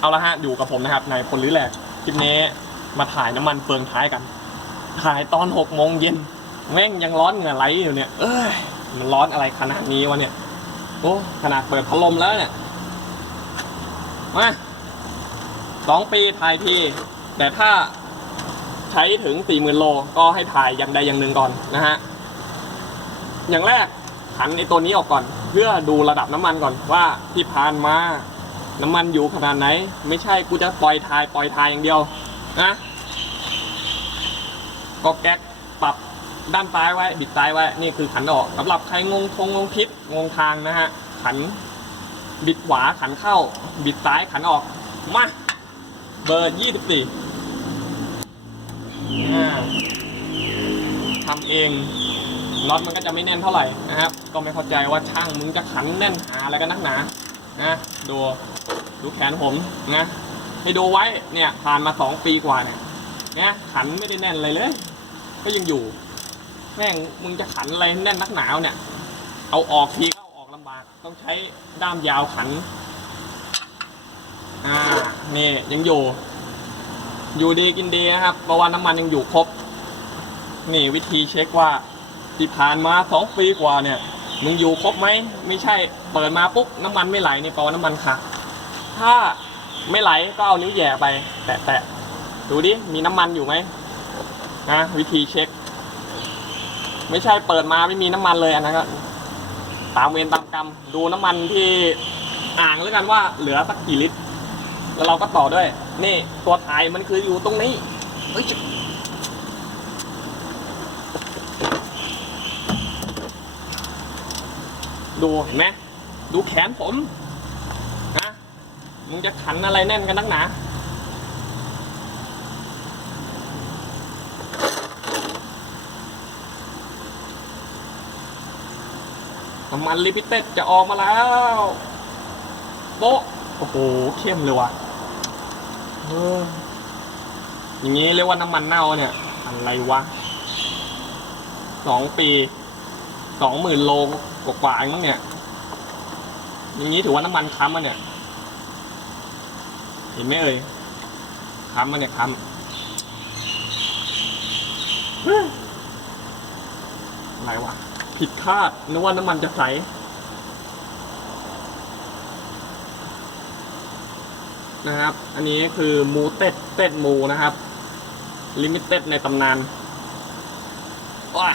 เอาละฮะอยู่กับผมนะครับในพลลิแลกคลิปนี้มาถ่ายน้ำมันเปลืองท้ายกัน ถ่ายตอนหกโมงเย็นแม่งยังร้อนเหงื่อไหลอยู่เนี่ย เอ้ยมันร้อนอะไรขนาดนี้วะเนี่ยโอ้ขนาดเปิดพัดลมแล้วเนี่ยมาสองปีถ่ายทีแต่ถ้าใช้ถึงสี่หมื่นโลก็ให้ถ่ายอย่างใดอย่างหนึ่งก่อนนะฮะอย่างแรกขันไอตัวนี้ออกก่อน เพื่อดูระดับน้ำมันก่อนว่าที่ผ่านมา น้ำมันอยู่ขนาดไหน ไม่ใช่กูจะปล่อยทายปล่อยทายอย่างเดียวนะก็แก๊กปรับด้านซ้ายไว้ บิดซ้ายไว้ นี่คือขันออกสำหรับใครงงทงงงทิศงงทางนะฮะ ขันบิดขวาขันเข้า บิดซ้ายขันออก มา เบอร์ยี่สิบสี่ทำเองน็อตมันก็จะไม่แน่นเท่าไหร่นะครับ ก็ไม่เข้าใจว่าช่างมึงจะขันแน่นหาอะไรกันนักหนา นะดูดูแขนผมนะให้ดูไว้เนี่ยผ่านมาสองปีกว่าเนี่ยเนี่ยขันไม่ได้แน่นอะไรเลย ก็ยังอยู่ แม่งมึงจะขันอะไรแน่นนักหนาวเนี่ย เอาออกทีก็เอาออกลำบาก ต้องใช้ด้ามยาวขัน อ่านี่ยังอยู่ อยู่ดีกินดีนะครับเพราะว่าน้ำมันยังอยู่ครบ นี่วิธีเช็คว่าที่ผ่านมาสองปีกว่าเนี่ย มึงอยู่ครบไหมไม่ใช่เปิดมาปุ๊บน้ำมันไม่ไหลนี่แปลว่าน้ำมันขาดถ้าไม่ไหลก็เอานิ้วแย่ไป แตะแตะดูดิมีน้ำมันอยู่ไหมนะวิธีเช็ค ไม่ใช่เปิดมาไม่มีน้ำมันเลยอันนั้นก็ตามเวรตามกรรมดูน้ำมันที่อ่างแล้วกันว่าเหลือสักกี่ลิตร แล้วเราก็ต่อด้วย นี่ตัวถ่ายมันคืออยู่ตรงนี้เฮ้ย ดูเห็นไหมดูแขนผมนะมึงจะขันอะไรแน่นกันนักหนาน้ำมันลิพิเต็ดจะออกมาแล้วโป๊ะโอ้โหเข้มเลยว่ะอออย่างนี้เรียกว่าน้ำมันเน่าเนี่ย อะไรวะสองปีสองหมื่นโล กว่าๆเองมั้งเนี่ย อย่างนี้ถือว่าน้ำมันค้ำมันเนี่ย เห็นไหมเอ่ยค้ำมันเนี่ยค้ำเฮ้ยอะไรวะ ผิดคาดนึกว่าน้ำมันจะใสนะครับ อันนี้คือมูเต็ดเต็ดมูนะครับ ลิมิเต็ดในตำนานว้า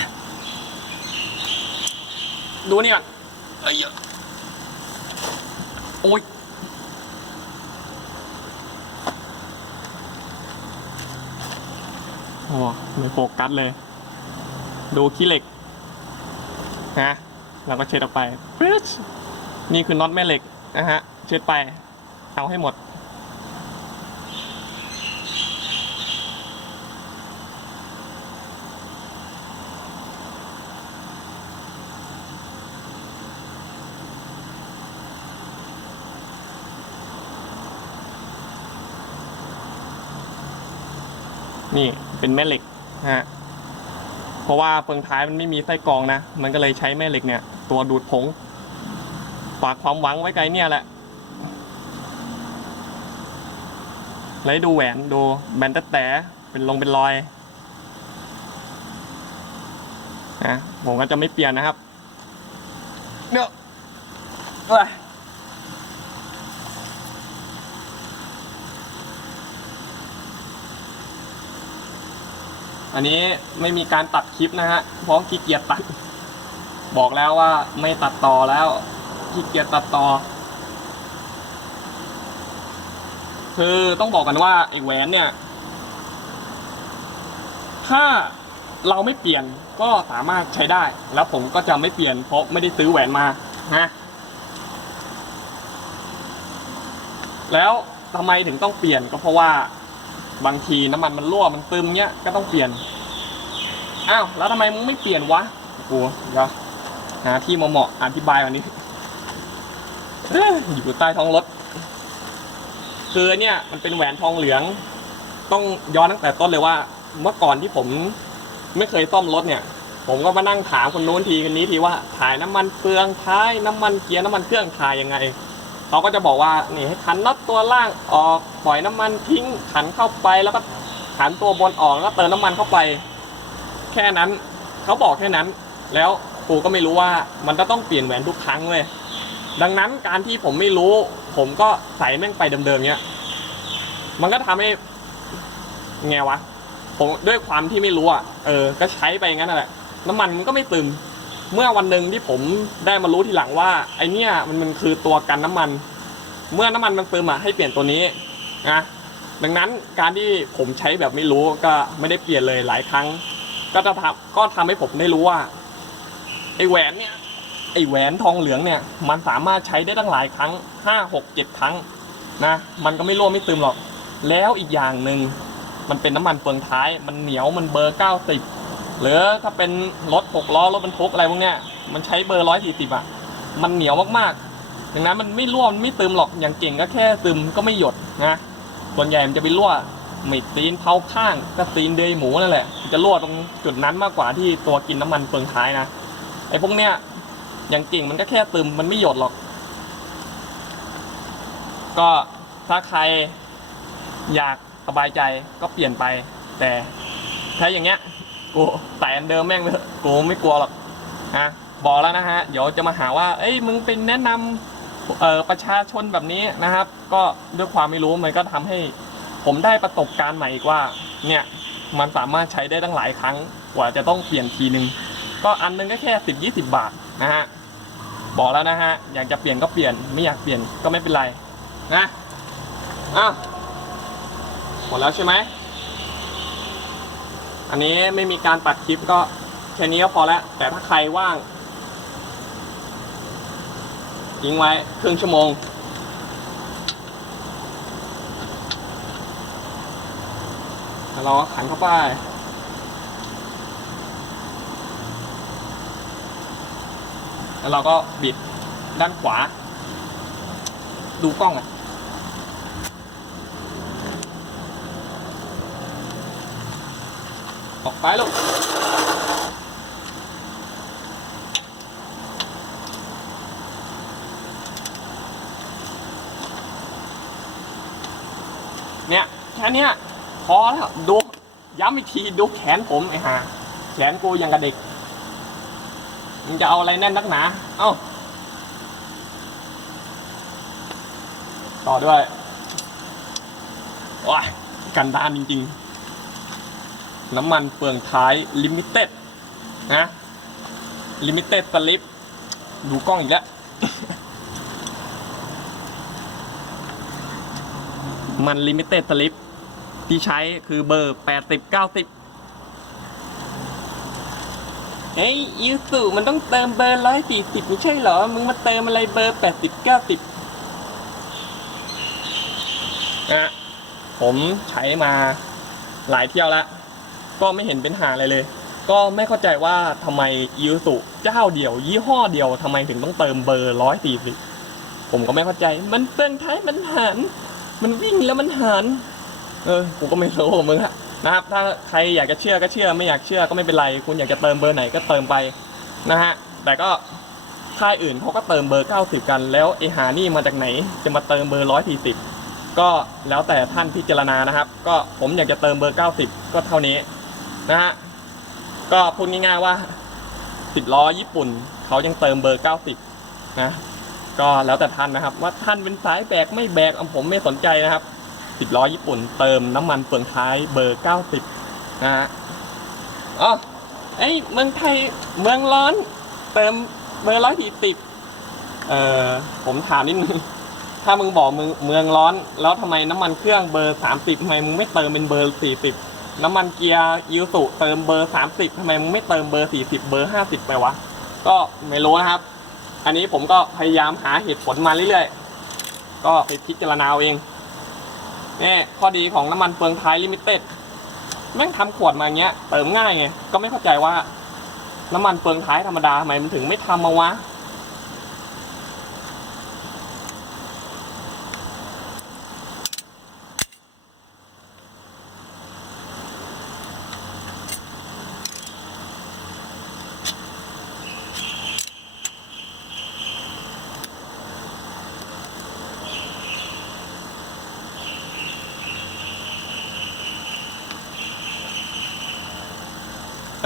ดูนี่ก่อนเอ้ยโอ้ยโอ้ไม่โฟกัสเลย ดูขี้เหล็กนะเราก็เช็ดออกไปนี่คือน็อตแม่เหล็กนะฮะ เช็ดไป เอาให้หมด นี่เป็นแม่เหล็กนะฮะเพราะว่าเฟืองท้ายมันไม่มีไส้กรองนะ มันก็เลยใช้แม่เหล็กเนี่ย ตัวดูดผงฝากความหวังไว้ไกลเนี่ยแหละแล้วดูแหวนดูแบนแต่แต่เป็นลงเป็นรอยนะผมก็จะไม่เปลี่ยนนะครับเนาะ อันนี้ไม่มีการตัดคลิปนะฮะเพราะขี้เกียจตัด บอกแล้วว่าไม่ตัดต่อแล้วขี้เกียจตัดต่อ คือต้องบอกกันว่าไอ้แหวนเนี่ย ถ้าเราไม่เปลี่ยนก็สามารถใช้ได้ แล้วผมก็จะไม่เปลี่ยนเพราะไม่ได้ซื้อแหวนมานะแล้วทำไมถึงต้องเปลี่ยนก็เพราะว่า บางทีน้ำมันมันรั่วมันตึมเนี้ยก็ต้องเปลี่ยนอ้าวแล้วทำไมมึงไม่เปลี่ยนวะกูเดี๋ยวหาที่เหมาะๆอธิบายวันนี้เอ้ยอยู่ใต้ท้องรถคือเนี่ยมันเป็นแหวนทองเหลือง ต้องย้อนตั้งแต่ต้นเลยว่า เมื่อก่อนที่ผมไม่เคยซ่อมรถเนี่ย ผมก็มานั่งถามคนนู้นทีคนนี้ทีว่าถ่ายน้ำมันเปลืองท้ายน้ำมันเกียร์น้ำมันเครื่องถ่ายยังไง เขาก็จะบอกว่านี่ให้ขันน็อตตัวล่างออกปล่อยน้ำมันทิ้งขันเข้าไปแล้วก็ขันตัวบนออกแล้วก็เติมน้ำมันเข้าไป แค่นั้นเขาบอกแค่นั้น แล้วกูก็ไม่รู้ว่ามันจะต้องเปลี่ยนแหวนทุกครั้งเลยดังนั้นการที่ผมไม่รู้ ผมก็ใส่แม่งไปเดิมๆเนี้ย มันก็ทำให้ไงวะผมด้วยความที่ไม่รู้อะเออ ก็ใช้ไปงั้นนั่นแหละ น้ำมันมันก็ไม่ตึม เมื่อวันหนึ่งที่ผมได้มารู้ทีหลังว่า ไอเนี้ยมันมันคือตัวกันน้ำมัน เมื่อน้ำมันมันตึมอะให้เปลี่ยนตัวนี้นะดังนั้นการที่ผมใช้แบบไม่รู้ก็ไม่ได้เปลี่ยนเลยหลายครั้ง ก็จะทำก็ทำให้ผมได้รู้ว่าไอแหวนเนี่ยไอแหวนทองเหลืองเนี่ย มันสามารถใช้ได้ตั้งหลายครั้งห้าหกเจ็ดครั้งนะมันก็ไม่รั่วไม่ซึมหรอก แล้วอีกอย่างหนึ่งมันเป็นน้ำมันเฟืองท้าย มันเหนียวมันเบอร์90 หรือถ้าเป็นรถหกล้อรถบรรทุกอะไรพวกเนี้ยมันใช้เบอร์140อะมันเหนียวมากๆดังนั้นมันไม่รั่วมันไม่ซึมหรอกอย่างเก่งก็แค่ซึมก็ไม่หยดนะส่วนใหญ่มันจะไปรั่วไม่ตีนเผาข้างก็ตีนเดยหมูนั่นแหละ จะรั่วตรงจุดนั้นมากกว่าที่ตัวกินน้ำมันเฟืองท้ายนะไอ้พวกเนี้ยอย่างเก่งมันก็แค่ซึมมันไม่หยดหรอก ก็ถ้าใครอยากสบายใจก็เปลี่ยนไป แต่ถ้าอย่างเงี้ย กูใส่อันเดิมแม่งเถอะกูไม่กลัวหรอกนะบอกแล้วนะฮะ เดี๋ยวจะมาหาว่า เอ้ยมึงเป็นแนะนำเอ่อประชาชนแบบนี้นะครับ ก็ด้วยความไม่รู้มันก็ทำให้ ผมได้ประสบการณ์ใหม่อีกว่า เนี่ยมันสามารถใช้ได้ตั้งหลายครั้งกว่าจะต้องเปลี่ยนทีนึง ก็อันนึงก็แค่สิบยี่สิบบาทนะฮะบอกแล้วนะฮะ อยากจะเปลี่ยนก็เปลี่ยนไม่อยากเปลี่ยนก็ไม่เป็นไรนะอ้าวหมดแล้วใช่ไหม อันนี้ไม่มีการตัดคลิปก็แค่นี้ก็พอแล้ว แต่ถ้าใครว่างทิ้งไว้ครึ่งชั่วโมงแล้วเราก็ขันเข้าไปแล้วเราก็บิดด้านขวา ดูกล้องอะ ออกไปลูกเนี่ยแค่นี้พอแล้วดูย้ำอีกทีดูแขนผมไอ้ห่าแขนกูยังกับเด็กมึงจะเอาอะไรแน่นนักหนา เอ้า ต่อด้วยว้ายกันดานจริง ๆ น้ำมันเปลืองท้ายลิมิเต็ดนะลิมิเต็ดสลิปดูกล้องอีกแล้ว มันลิมิเต็ดสลิปที่ใช้คือเบอร์80 90เฮ้ยยูสุมันต้องเติมเบอร์140ไม่ใช่เหรอ มึงมาเติมอะไรเบอร์80 90นะผมใช้มาหลายเที่ยวแล้ว ก็ไม่เห็นเป็นหาอะไรเลย ก็ไม่เข้าใจว่าทำไมยูสุเจ้าเดียว ยี่ห้อเดียวทำไมถึงต้องเติมเบอร์140ผมก็ไม่เข้าใจ มันเปลืองท้ายมันหัน มันวิ่งแล้วมันหัน เออ กูก็ไม่รู้ของมึงอะนะครับ ถ้าใครอยากจะเชื่อก็เชื่อ ไม่อยากเชื่อก็ไม่เป็นไร คุณอยากจะเติมเบอร์ไหนก็เติมไปนะฮะ แต่ก็ค่ายอื่นเขาก็เติมเบอร์ 90 กัน แล้วไอหานี่มาจากไหน จะมาเติมเบอร์ 140 ก็แล้วแต่ท่านพิจารณานะครับ ก็ผมอยากจะเติมเบอร์ 90 ก็เท่านี้ นะฮะ ก็พูดง่ายๆว่า10ล้อญี่ปุ่นเขายังเติมเบอร์90นะ ก็แล้วแต่ท่านนะครับ ว่าท่านเป็นสายแบกไม่แบกอะผมไม่สนใจนะครับสิบล้อญี่ปุ่น เติมน้ำมันเฟืองท้ายเบอร์90นะฮะอ๋อไอเมืองไทยเมืองร้อน เติมเบอร์ร้อยสี่สิบเอ่อผมถามนิดนึงถ้ามึงบอกมึงเมืองร้อน แล้วทำไมน้ำมันเครื่องเบอร์30ทำไมมึงไม่เติมเป็นเบอร์40 น้ำมันเกียร์ยูสุเติมเบอร์ 30ทำไมมึงไม่เติมเบอร์ 40 เบอร์ 50 ไปวะ ก็ไม่รู้นะครับ อันนี้ผมก็พยายามหาเหตุผลมาเรื่อยๆ ก็ไปพิจารณาเอาเองนี่ข้อดีของน้ำมันเฟืองท้ายลิมิเต็ดแม่งทำขวดมาเงี้ย เติมง่ายไง ก็ไม่เข้าใจว่า น้ำมันเฟืองท้ายธรรมดาทำไมมันถึงไม่ทำมาวะ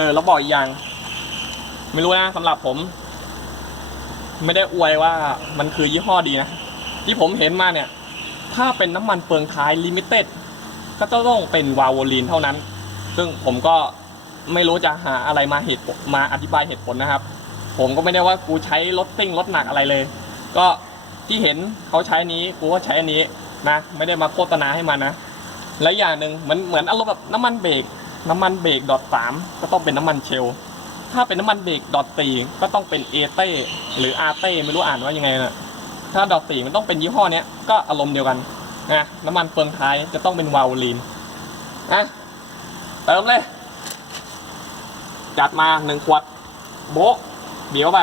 ออแล้วบอกอีกอย่าง ไม่รู้นะสำหรับผม ไม่ได้อวยว่ามันคือยี่ห้อดีนะ ที่ผมเห็นมาเนี่ย ถ้าเป็นน้ำมันเปลืองท้ายลิมิเต็ดก็ต้องเป็นวาโวลีนเท่านั้น ซึ่งผมก็ไม่รู้จะหาอะไรมาเหตุมาอธิบายเหตุผลนะครับ ผมก็ไม่ได้ว่ากูใช้รถซิ่งรถหนักอะไรเลย ก็ที่เห็นเขาใช้นี้กูก็ใช้อันนี้นะ ไม่ได้มาโฆษณาให้มันนะ และอย่างหนึ่งเหมือนเหมือนอารมณ์แบบน้ำมันเบรก น้ำมันเบรกดอทสามก็ต้องเป็นน้ำมันเชล ถ้าเป็นน้ำมันเบรกดอทสี่ก็ต้องเป็นเอเต้หรืออาเต้ไม่รู้อ่านว่ายังไงนะถ้าดอทสี่มันต้องเป็นยี่ห้อเนี้ยก็อารมณ์เดียวกันนะน้ำมันเปลืองท้ายจะต้องเป็นวาลลีนนะเติมเลย จัดมาหนึ่งขวด โบ๊ะเดี๋ยวไป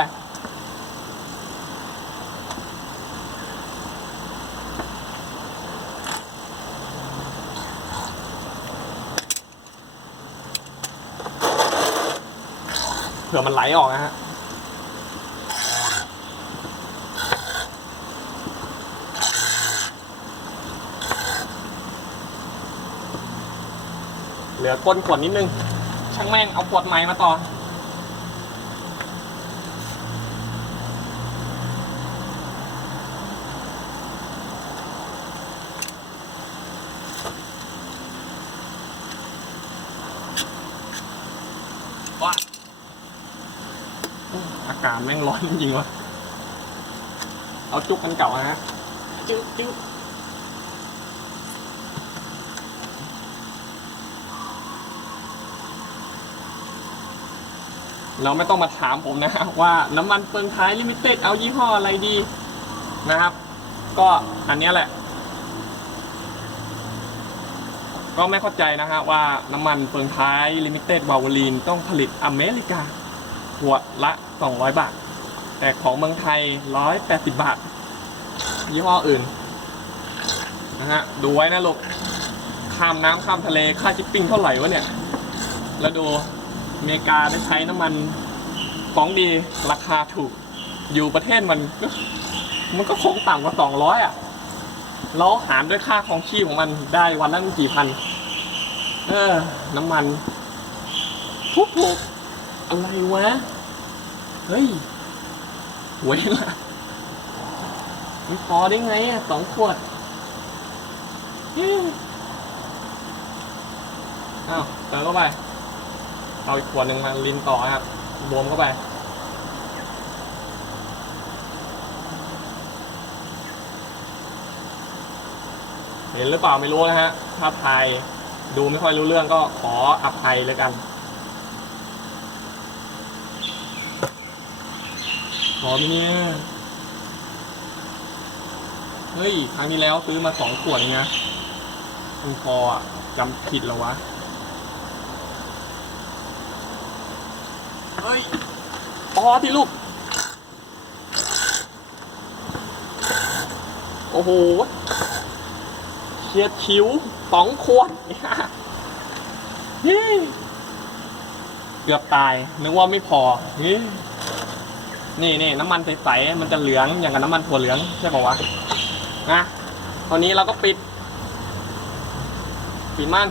ผื่อมันไหลออกนะฮะเหลือก้นขวดนิดนึง ช่างแม่งเอาขวดใหม่มาต่อ ว้าอากาศแม่งร้อน จริงๆวะเอาจุกกันเก่านะฮะจุ๊บจุ๊บเราไม่ต้องมาถามผมนะฮะว่าน้ำมันเปลืองท้ายลิมิเต็ดเอายี่ห้ออะไรดีนะครับ ก็อันเนี้ยแหละ ก็ไม่เข้าใจนะฮะว่าน้ำมันเปลืองท้ายลิมิเต็ดวาลลีนต้องผลิตอเมริกาขวดละ 200 บาท แต่ของเมืองไทย 180 บาท ยี่ห้ออื่น นะฮะ ดูไว้นะลูก ข้ามน้ำข้ามทะเล ค่าชิปปิ้งเท่าไหร่วะเนี่ย แล้วดูอเมริกาได้ใช้น้ำมันของดีราคาถูก อยู่ประเทศมัน มันก็คงต่ำกว่า 200 อะแล้วหารด้วยค่าของชีพของมันได้วันละกี่พัน เออ น้ำมันทุกถูกๆอะไรวะ เฮ้ย เว้ยละมันพอได้ไงอะสองขวดเฮ้ยอ้าวเติมเข้าไปเอาอีกขวดหนึ่งมาลินต่อครับรวมเข้าไปเห็นหรือเปล่าไม่รู้นะฮะ ถ้าไทยดูไม่ค่อยรู้เรื่องก็ขออภัยเลยกัน ขอไหมเนี่ย เฮ้ย ครั้งที่แล้วซื้อมาสองขวดเองนะมันพออะจำผิดแล้ววะ เฮ้ยพอที่ลูก โอ้โหเชียดชิวสองขวดเฮ้ยเกือบตาย นึกว่าไม่พอเฮ้ย นี่นี่น้ำมันใสๆมันจะเหลืองอย่างกับน้ำมันถั่วเหลืองใช่ป่าวะนะตอนนี้เราก็ปิดปิดมัน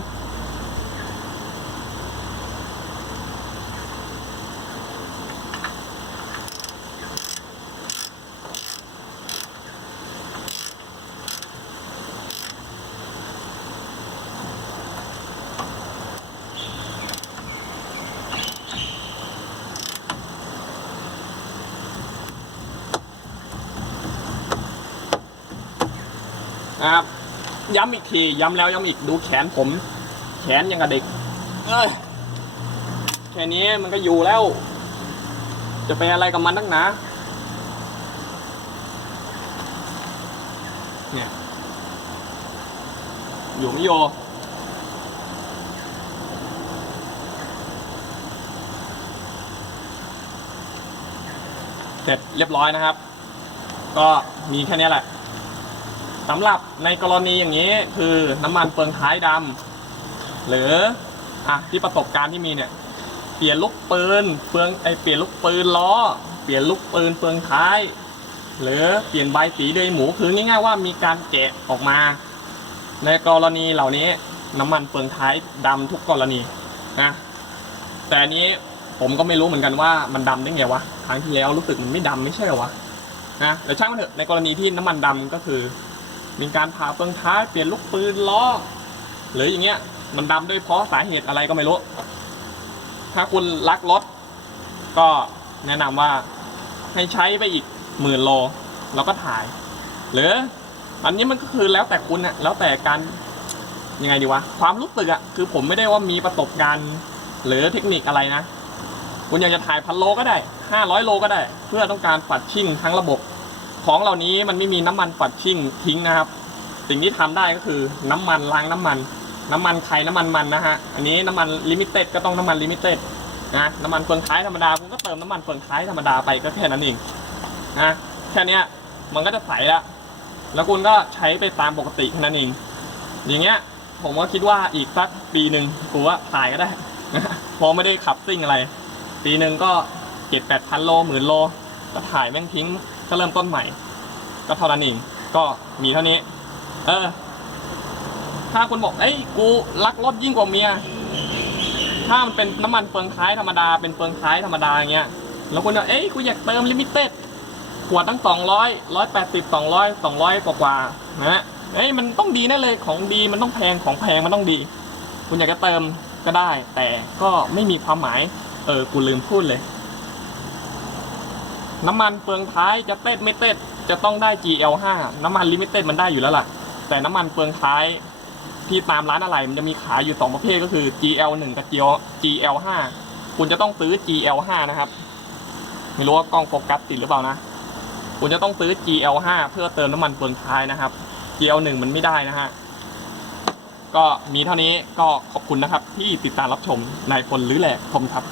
นะครับ ย้ำอีกที ย้ำแล้วย้ำอีกดูแขนผม แขนยังกับเด็กเอ้ยแค่นี้มันก็อยู่แล้ว จะไปอะไรกับมันนักหนาเนี่ย อยู่ไม่โยเสร็จเรียบร้อยนะครับ ก็มีแค่นี้แหละ สำหรับในกรณีอย่างนี้ คือน้ำมันเปลืองท้ายดำหรืออะที่ประสบการณ์ที่มีเนี่ย เปลี่ยนลูกปืนเปลืองไอเปลี่ยนลูกปืนล้อ เปลี่ยนลูกปืนเปลืองท้าย หรือเปลี่ยนใบสีเดยหมูคือง่ายๆว่ามีการแกะออกมา ในกรณีเหล่านี้น้ำมันเปลืองท้ายดำทุกกรณีนะแต่อันนี้ผมก็ไม่รู้เหมือนกันว่ามันดำได้ไงวะครั้งที่แล้วรู้สึกมันไม่ดำไม่ใช่เหรอวะนะแต่ช่างมันเถอะในกรณีที่น้ำมันดำก็คือ มีการผ่าเฟืองท้ายเปลี่ยนลูกปืนล้อหรืออย่างเงี้ย มันดำด้วยเพราะสาเหตุอะไรก็ไม่รู้ ถ้าคุณรักรถ ก็แนะนำว่าให้ใช้ไปอีกหมื่นโล แล้วก็ถ่าย หรืออันนี้มันก็คือแล้วแต่คุณอะแล้วแต่การยังไงดีวะ ความรู้สึกอะคือผมไม่ได้ว่ามีประสบการณ์หรือเทคนิคอะไรนะ คุณอยากจะถ่ายพันโลก็ได้ห้าร้อยโลก็ได้ เพื่อต้องการฝัดชิ่งทั้งระบบ ของเหล่านี้มันไม่มีน้ำมันฝัดชิ่งทิ้งนะครับ สิ่งที่ทำได้ก็คือน้ำมันล้างน้ำมัน น้ำมันใครน้ำมันมันนะฮะอันนี้น้ำมันลิมิเต็ดก็ต้องน้ำมันลิมิเต็ดนะน้ำมันเฟืองท้ายธรรมดาคุณก็เติมน้ำมันเฟืองท้ายธรรมดาไปก็แค่นั้นเองนะแค่นี้มันก็จะใสแล้วแล้วคุณก็ใช้ไปตามปกติแค่นั้นเอง อย่างเงี้ย ผมก็คิดว่าอีกสักปีหนึ่งกูว่าถ่ายก็ได้พอไม่ได้ขับซิ่งอะไร ปีหนึ่งก็เจ็ดแปดพันโลหมื่นโลก็ถ่ายแม่งทิ้ง ก็เริ่มต้นใหม่ ก็เท่านั้นเอง ก็มีเท่านี้ เออ ถ้าคุณบอกเอ้ยกูรักรถยิ่งกว่าเมีย ถ้ามันเป็นน้ำมันเฟืองท้ายธรรมดา เป็นเฟืองท้ายธรรมดาอย่างเงี้ย แล้วคุณบอกเอ้ยกูอยากเติมลิมิเต็ดขวดตั้งสองร้อยร้อยแปดสิบสองร้อยสองร้อยกว่าๆนะฮะเอ้ยมันต้องดีแน่เลยของดีมันต้องแพงของแพงมันต้องดี คุณอยากจะเติมก็ได้ แต่ก็ไม่มีความหมาย เออกูลืมพูดเลย น้ำมันเฟืองท้ายจะเต็ดไม่เต็ดจะต้องได้ GL5 น้ำมันลิมิเต็ดมันได้อยู่แล้วล่ะ แต่น้ำมันเฟืองท้ายที่ตามร้านอะไรมันจะมีขายอยู่สองประเภทก็คือ GL1 กับ GL5 คุณจะต้องซื้อ GL5 นะครับ ไม่รู้ว่ากล้องโฟกัสติดหรือเปล่านะ คุณจะต้องซื้อ GL5 เพื่อเติมน้ำมันเฟืองท้ายนะครับ GL1 มันไม่ได้นะฮะก็มีเท่านี้ก็ขอบคุณนะครับที่ติดตามรับชมนายพลหรือแหลกคมครับ